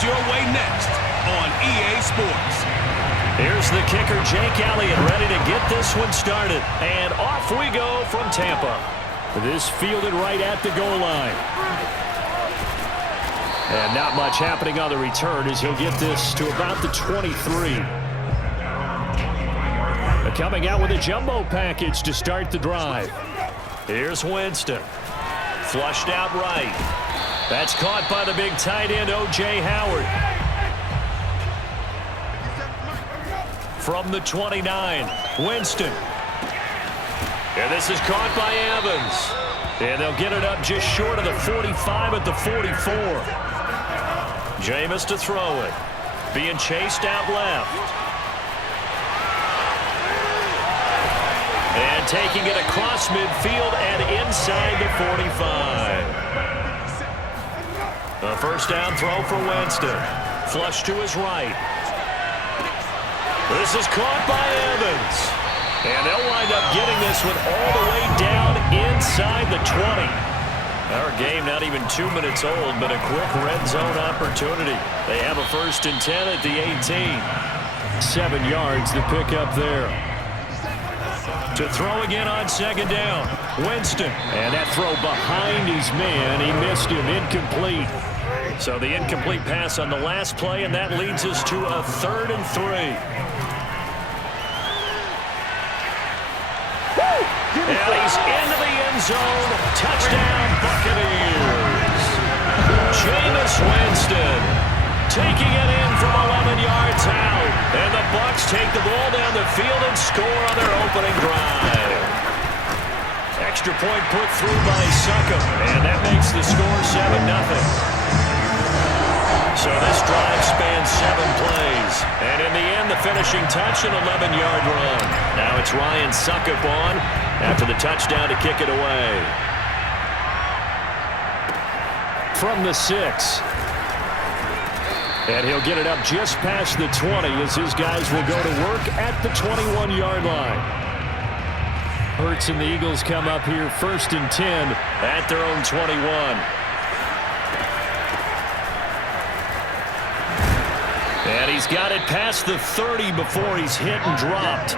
comes your way next on EA Sports. Here's the kicker, Jake Elliott, ready to get this one started. And off we go from Tampa. This fielded right at the goal line. And not much happening on the return as he'll get this to about the 23. Coming out with a jumbo package to start the drive. Here's Winston. Flushed out right. That's caught by the big tight end, O.J. Howard. From the 29, Winston. And this is caught by Evans. And they'll get it up just short of the 45 at the 44. Jameis to throw it. Being chased out left. And taking it across midfield and inside the 45. A first down throw for Winston. Flush to his right. This is caught by Evans. And they'll wind up getting this one all the way down inside the 20. Our game not even 2 minutes old, but a quick red zone opportunity. They have a 1st and 10 at the 18. 7 yards to pick up there. To throw again on 2nd down. Winston. And that throw behind his man. He missed him. Incomplete. So the incomplete pass on the last play, and that leads us to a 3rd and 3. And he's into the end zone. Touchdown, Buccaneers. Jameis Winston taking it in from 11 yards out. And the Bucs take the ball down the field and score on their opening drive. Extra point put through by Suckup. And that makes the score 7-0. So this drive spans 7 plays. And in the end, the finishing touch, an 11-yard run. Now it's Ryan Suckup on after the touchdown to kick it away. From the 6. And he'll get it up just past the 20 as his guys will go to work at the 21-yard line. Hurts and the Eagles come up here 1st and 10 at their own 21. And he's got it past the 30 before he's hit and dropped.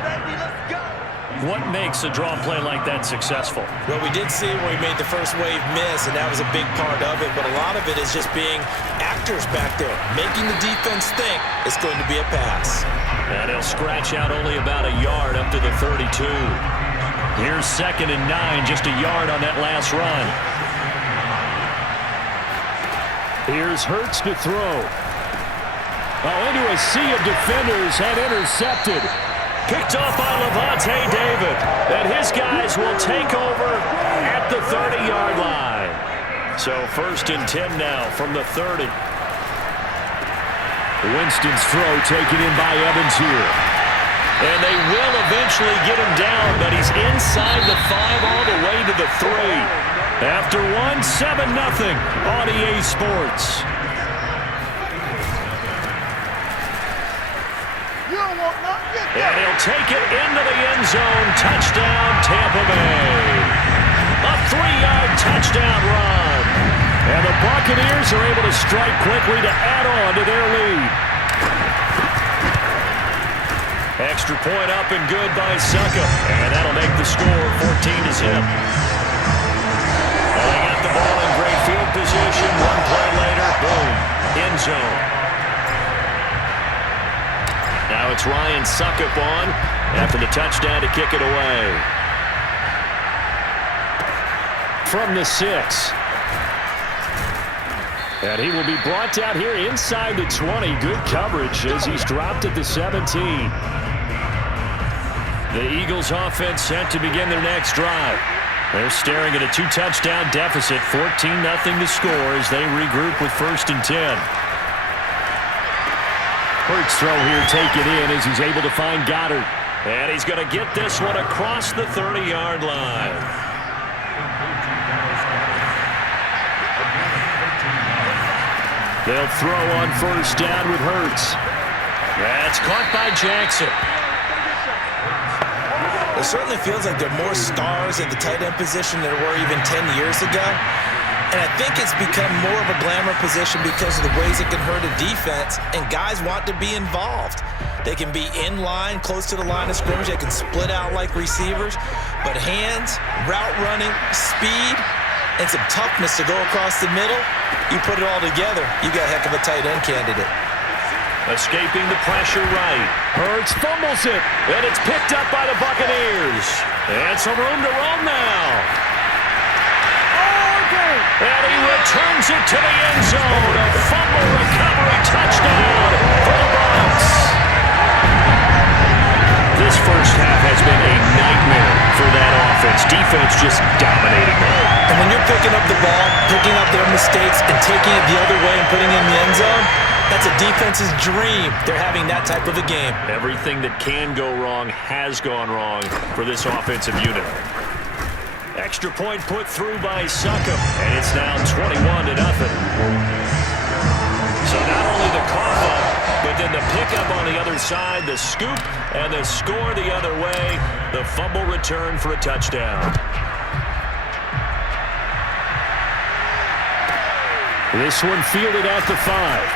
What makes a draw play like that successful? Well, we did see where he made the first wave miss, and that was a big part of it. But a lot of it is just being actors back there, making the defense think it's going to be a pass. And he'll scratch out only about a yard up to the 32. Here's 2nd and 9, just a yard on that last run. Here's Hurts to throw. Into a sea of defenders and intercepted. Picked off by Levante David. And his guys will take over at the 30-yard line. So 1st and 10 now from the 30. Winston's throw taken in by Evans here. And they will eventually get him down, but he's inside the 5 all the way to the 3. After 7-0 on EA Sports. And he'll take it into the end zone. Touchdown, Tampa Bay. A 3-yard touchdown run. And the Buccaneers are able to strike quickly to add on to their lead. Extra point up and good by Suckup. And that'll make the score 14-0. Well, they got the ball in great field position. 1 play later, boom, end zone. Now it's Ryan Suckup on after the touchdown to kick it away. From the 6. And he will be brought down here inside the 20. Good coverage as he's dropped at the 17. The Eagles offense set to begin their next drive. They're staring at a 2-touchdown deficit, 14-0 to score as they regroup with 1st and 10. Hurts throw here taken in as he's able to find Goddard. And he's going to get this one across the 30-yard line. They'll throw on 1st down with Hurts. That's caught by Jackson. It certainly feels like there are more stars at the tight end position than there were even 10 years ago. And I think it's become more of a glamour position because of the ways it can hurt a defense, and guys want to be involved. They can be in line, close to the line of scrimmage. They can split out like receivers. But hands, route running, speed, and some toughness to go across the middle, you put it all together, you got a heck of a tight end candidate. Escaping the pressure right. Hurts fumbles it, and it's picked up by the Buccaneers. And some room to roam now. And he returns it to the end zone. A fumble recovery touchdown for the Bucs. This first half has been a nightmare for that offense. Defense just dominating them. And when you're picking up the ball, picking up their mistakes, and taking it the other way and putting it in the end zone, that's a defense's dream. They're having that type of a game. Everything that can go wrong has gone wrong for this offensive unit. Extra point put through by Succop, and it's now 21-0. So not only the cough up, but then the pickup on the other side, the scoop, and the score the other way, the fumble return for a touchdown. This one fielded at the 5.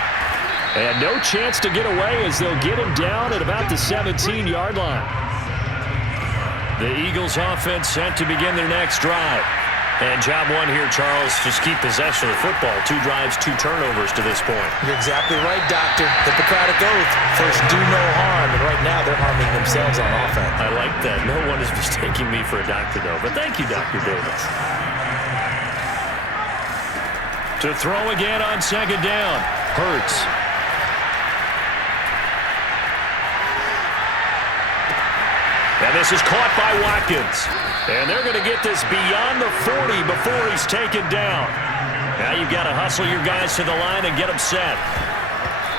And no chance to get away as they'll get him down at about the 17-yard line. The Eagles offense set to begin their next drive. And job one here, Charles, just keep possession of the football. 2 drives, 2 turnovers to this point. You're exactly right, Doctor. Hippocratic oath. First, do no harm. And right now, they're harming themselves on offense. I like that. No one is mistaking me for a doctor, though. But thank you, Dr. Davis. To throw again on second down. Hurts. And this is caught by Watkins. And they're going to get this beyond the 40 before he's taken down. Now you've got to hustle your guys to the line and get them set.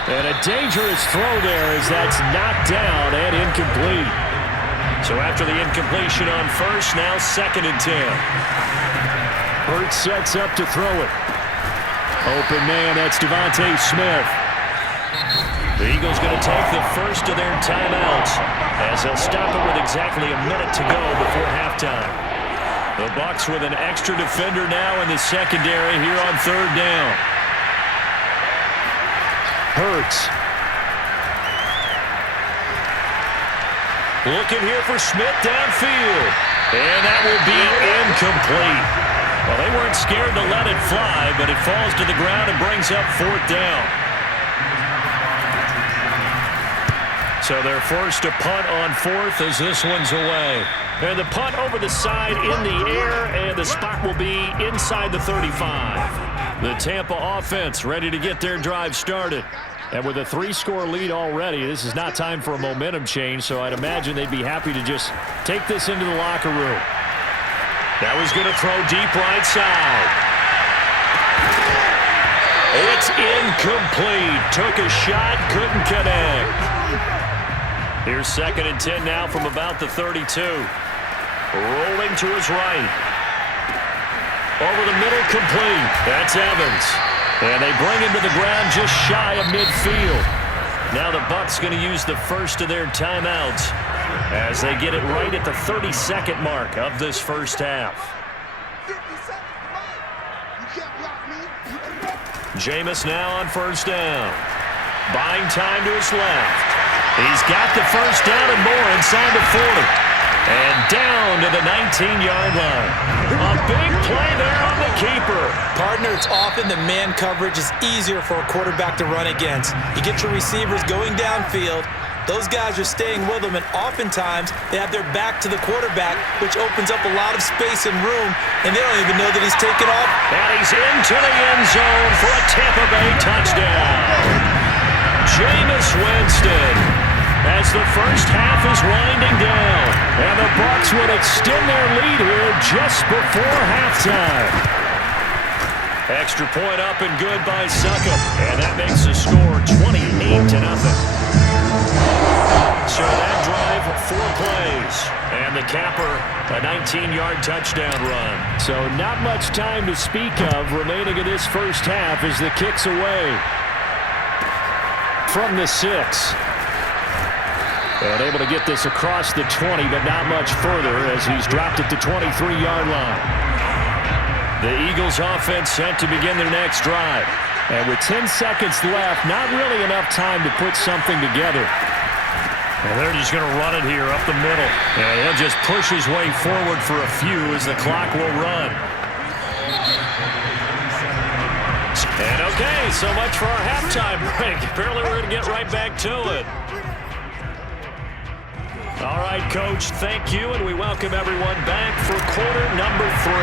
And a dangerous throw there as that's knocked down and incomplete. So after the incompletion on first, now 2nd and 10. Hurts sets up to throw it. Open man, that's Devontae Smith. The Eagles going to take the first of their timeouts as they'll stop it with exactly a minute to go before halftime. The Bucs with an extra defender now in the secondary here on 3rd down. Hurts. Looking here for Smith downfield. And that will be incomplete. Well, they weren't scared to let it fly, but it falls to the ground and brings up 4th down. So they're forced to punt on 4th as this one's away. And the punt over the side in the air, and the spot will be inside the 35. The Tampa offense ready to get their drive started. And with a 3-score lead already, this is not time for a momentum change, so I'd imagine they'd be happy to just take this into the locker room. Now he's going to throw deep right side. It's incomplete. Took a shot, couldn't connect. Here's 2nd and 10 now from about the 32. Rolling to his right. Over the middle, complete. That's Evans. And they bring him to the ground just shy of midfield. Now the Bucs going to use the first of their timeouts as they get it right at the 32nd mark of this first half. Jameis now on 1st down. Buying time to his left. He's got the first down and more inside the 40. And down to the 19-yard line. A big play there on the keeper. Partner, it's often the man coverage is easier for a quarterback to run against. You get your receivers going downfield. Those guys are staying with them, and oftentimes they have their back to the quarterback, which opens up a lot of space and room, and they don't even know that he's taken off. And he's into the end zone for a Tampa Bay touchdown. Jameis Winston. As the first half is winding down. And the Bucs would extend their lead here just before halftime. Extra point up and good by Succop. And that makes the score 28-0. So that drive, 4 plays. And the capper, a 19-yard touchdown run. So not much time to speak of remaining in this first half as the kick's away from the 6. And able to get this across the 20, but not much further as he's dropped at the 23-yard line. The Eagles offense set to begin their next drive. And with 10 seconds left, not really enough time to put something together. And they're just going to run it here up the middle. And he'll just push his way forward for a few as the clock will run. And okay, so much for our halftime break. Apparently we're going to get right back to it. All right, Coach, thank you, and we welcome everyone back for quarter number 3.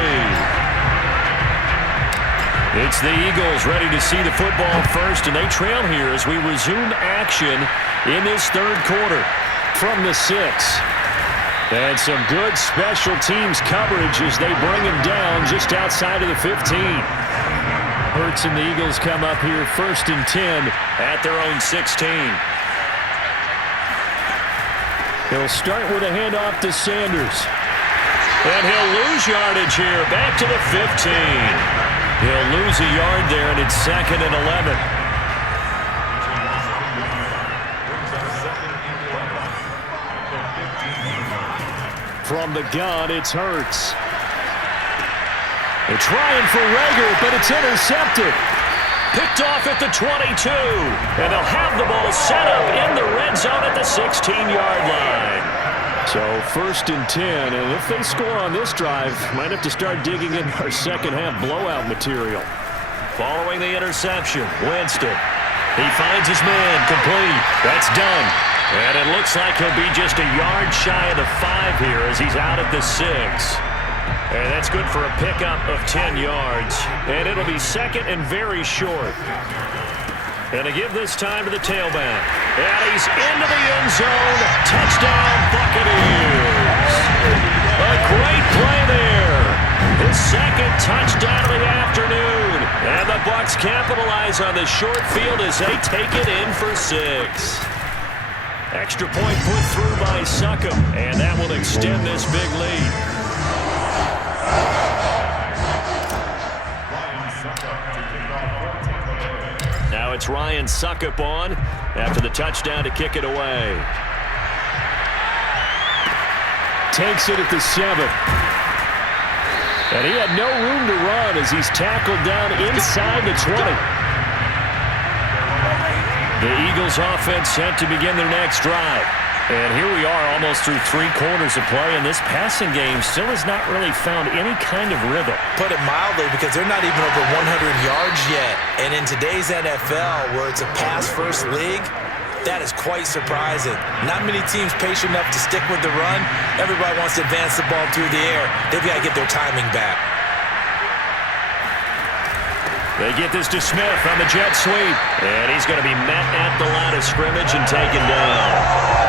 It's the Eagles ready to see the football first, and they trail here as we resume action in this third quarter from the 6. And some good special teams coverage as they bring him down just outside of the 15. Hurts and the Eagles come up here 1st and 10 at their own 16. He'll start with a handoff to Sanders. And he'll lose yardage here, back to the 15. He'll lose a yard there, and it's 2nd and 11. From the gun, it's Hurts. They're trying for Rager, but it's intercepted. Picked off at the 22. And they'll have the ball set up in the red zone at the 16-yard line. So 1st and 10, and if they score on this drive, might have to start digging in our second-half blowout material. Following the interception, Winston. He finds his man, complete. That's done. And it looks like he'll be just a yard shy of the 5 here as he's out at the 6. And that's good for a pickup of 10 yards. And it'll be 2nd and very short. And to give this time to the tailback. And he's into the end zone. Touchdown, Buccaneers. A great play there. His 2nd touchdown of the afternoon. And the Bucs capitalize on the short field as they take it in for 6. Extra point put through by Succop. And that will extend this big lead. Now it's Ryan Succop on after the touchdown to kick it away. Takes it at the 7. And he had no room to run as he's tackled down inside the 20. The Eagles offense set to begin their next drive. And here we are almost through 3 quarters of play, and this passing game still has not really found any kind of rhythm. Put it mildly, because they're not even over 100 yards yet. And in today's NFL, where it's a pass-first league, that is quite surprising. Not many teams patient enough to stick with the run. Everybody wants to advance the ball through the air. They've got to get their timing back. They get this to Smith on the jet sweep. And he's going to be met at the line of scrimmage and taken down.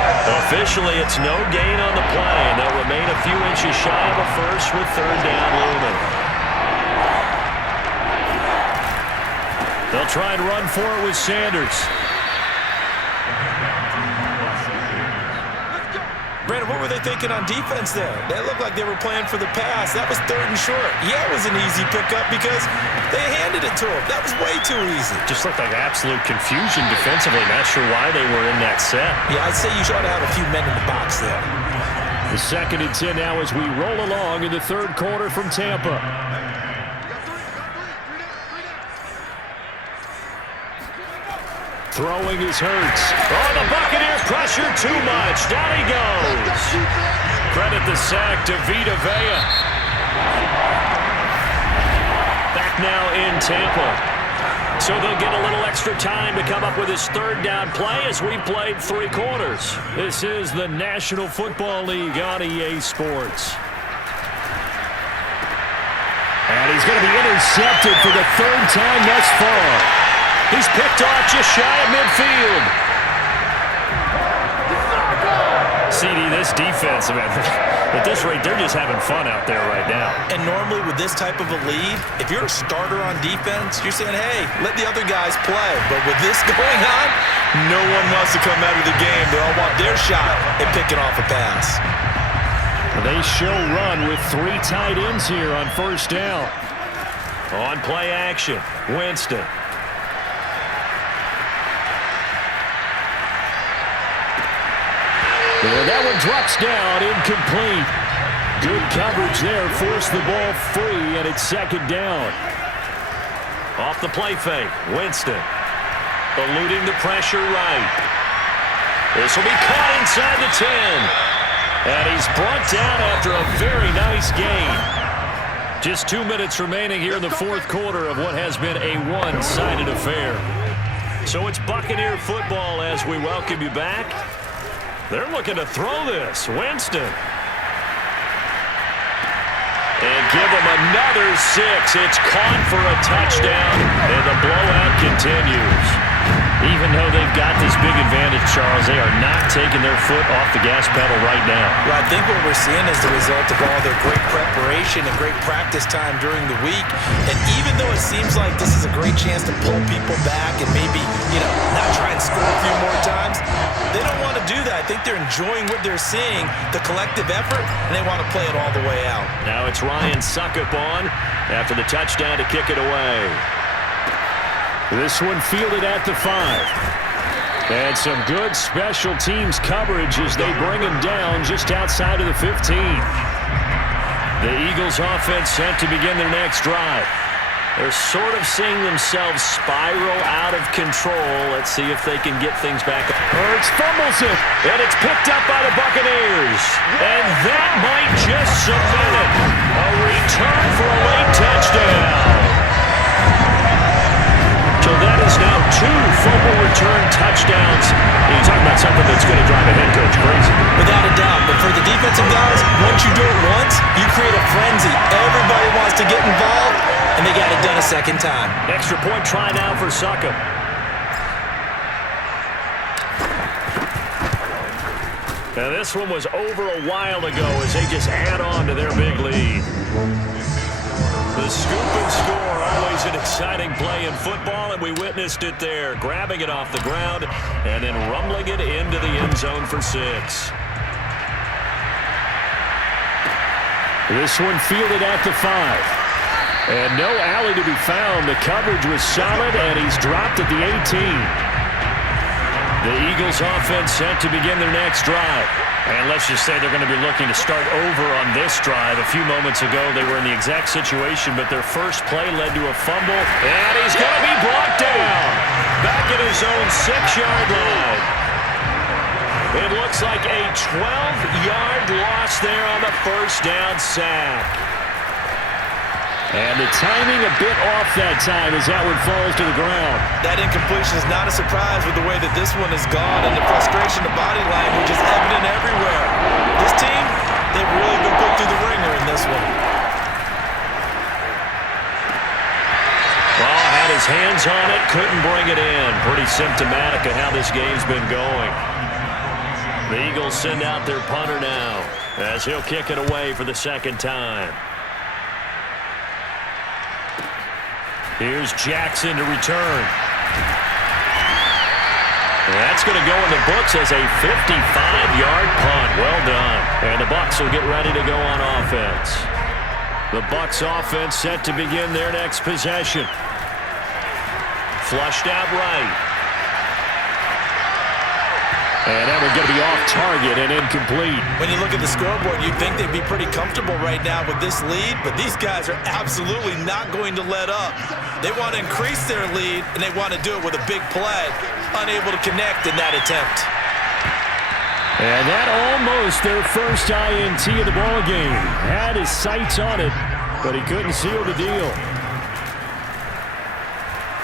Officially, it's no gain on the play, and they'll remain a few inches shy of a first with 3rd down looming. They'll try and run for it with Sanders. Brandon, what were they thinking on defense there? They looked like they were playing for the pass. That was 3rd and short. Yeah, it was an easy pickup because they handed it to him. That was way too easy. Just looked like absolute confusion defensively. Not sure why they were in that set. Yeah, I'd say you ought to have a few men in the box there. The 2nd and 10 now as we roll along in the 3rd quarter from Tampa. Throwing is Hurts. Oh, the Buccaneers pressure too much. Down he goes. Credit the sack to Vita Vea. Back now in Tampa. So they'll get a little extra time to come up with his 3rd down play as we played 3 quarters. This is the National Football League on EA Sports. And he's going to be intercepted for the 3rd time thus far. He's picked off just shy of midfield. CD, this defense, man, at this rate, they're just having fun out there right now. And normally with this type of a lead, if you're a starter on defense, you're saying, hey, let the other guys play. But with this going on, no one wants to come out of the game. They all want their shot at picking off a pass. They show run with 3 tight ends here on 1st down. On play action, Winston. And that one drops down, incomplete. Good coverage there. Forced the ball free, and it's second down. Off the play fake. Winston eluding the pressure right. This will be caught inside the 10. And he's brought down after a very nice gain. Just 2 minutes remaining here in the fourth quarter of what has been a one-sided affair. So it's Buccaneer football as we welcome you back. They're looking to throw this. Winston. And give them another 6. It's caught for a touchdown, and the blowout continues. Even though they've got this big advantage, Charles, they are not taking their foot off the gas pedal right now. Well, I think what we're seeing is the result of all their great preparation and great practice time during the week. And even though it seems like this is a great chance to pull people back and maybe, not try and score a few more times, they don't want to do that. I think they're enjoying what they're seeing, the collective effort, and they want to play it all the way out. Now it's Ryan Suckup on after the touchdown to kick it away. This one fielded at the 5. And some good special teams coverage as they bring him down just outside of the 15. The Eagles offense set to begin their next drive. They're sort of seeing themselves spiral out of control. Let's see if they can get things back. Hurts fumbles it. And it's picked up by the Buccaneers. And that might just cement it. A return for a late touchdown. So that is now 2 fumble return touchdowns. You're talking about something that's going to drive a head coach crazy. Without a doubt. But for the defensive guys, once you do it once, you create a frenzy. Everybody wants to get involved, and they got it done a second time. Extra point try now for Suckup. Now this one was over a while ago as they just add on to their big lead. The scoop and score, always an exciting play in football, and we witnessed it there. Grabbing it off the ground and then rumbling it into the end zone for 6. This one fielded at the 5. And no alley to be found. The coverage was solid, and he's dropped at the 18. The Eagles offense set to begin their next drive. And let's just say they're going to be looking to start over on this drive. A few moments ago, they were in the exact situation, but their first play led to a fumble. And he's going to be brought down back at his own 6-yard line. It looks like a 12-yard loss there on the first down sack. And the timing a bit off that time as that one falls to the ground. That incompletion is not a surprise with the way that this one has gone, and the frustration of body language is evident everywhere. This team, they've really been put through the ringer in this one. Well, had his hands on it, couldn't bring it in. Pretty symptomatic of how this game's been going. The Eagles send out their punter now as he'll kick it away for the second time. Here's Jackson to return. That's going to go in the books as a 55-yard punt. Well done. And the Bucs will get ready to go on offense. The Bucs offense set to begin their next possession. Flushed out right. And that one's going to be off target and incomplete. When you look at the scoreboard, you'd think they'd be pretty comfortable right now with this lead, but these guys are absolutely not going to let up. They want to increase their lead, and they want to do it with a big play. Unable to connect in that attempt. And that almost their first INT of the ball game. Had his sights on it, but he couldn't seal the deal.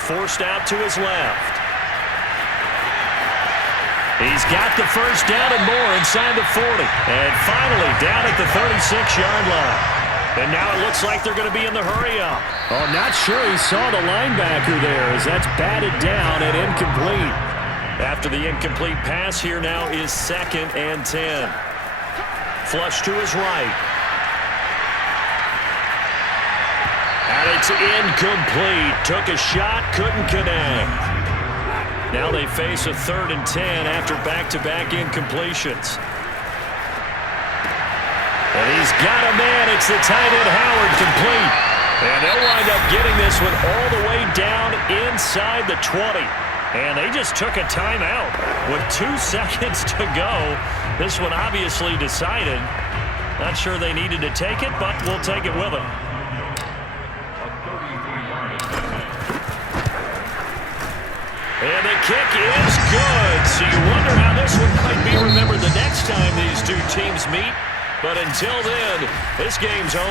Forced out to his left. He's got the first down and more inside the 40. And finally down at the 36-yard line. And now it looks like they're going to be in the hurry-up. Oh, not sure he saw the linebacker there as that's batted down and incomplete. After the incomplete pass, here now is 2nd and 10. Flush to his right. And it's incomplete. Took a shot, couldn't connect. Now they face a 3rd and 10 after back-to-back incompletions. And he's got a man. It's the tight end Howard complete. And they'll wind up getting this one all the way down inside the 20. And they just took a timeout with 2 seconds to go. This one obviously decided. Not sure they needed to take it, but we'll take it with them. And the kick is good. So you wonder how this one might be remembered the next time these two teams meet. But until then, this game's over.